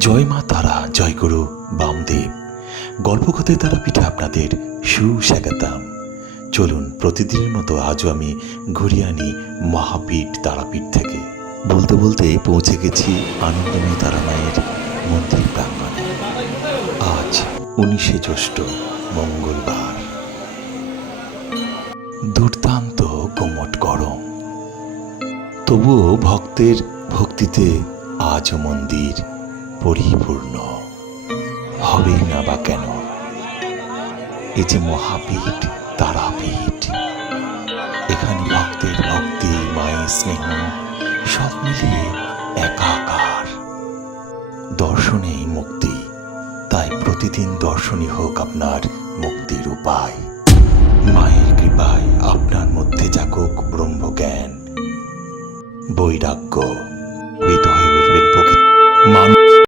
জয় মা তারা, জয় গুরু বামদেব। গল্পকথায় তারাপীঠে আপনাদের সুস্বাগতম। চলুন প্রতিদিনের মতো আজও আমি ঘুরিয়ে আনি মহাপীঠ তারাপীঠ থেকে। বলতে বলতে পৌঁছে গেছি আনন্দময়ী তারামায়ের মন্দির প্রাঙ্গণে। আজ 19শে জ্যৈষ্ঠ, মঙ্গলবার। দুর্দান্ত কোমট গরম, তবুও ভক্তের ভক্তিতে আজও মন্দির পরিপূর্ণ হবেই না বা কেন। এ যে মহাপীঠ তারাপীঠ, এখানে ভক্তের ভক্তি, মায়ের স্নেহ সব মিলিয়ে একাকার। দর্শনেই মুক্তি, তাই প্রতিদিন দর্শনই হোক আপনার মুক্তির উপায়। মায়ের কৃপায় আপনার মধ্যে জাগুক ব্রহ্মজ্ঞান, বৈরাগ্য, হয়ে উঠবেন প্রকৃতি মানুষ।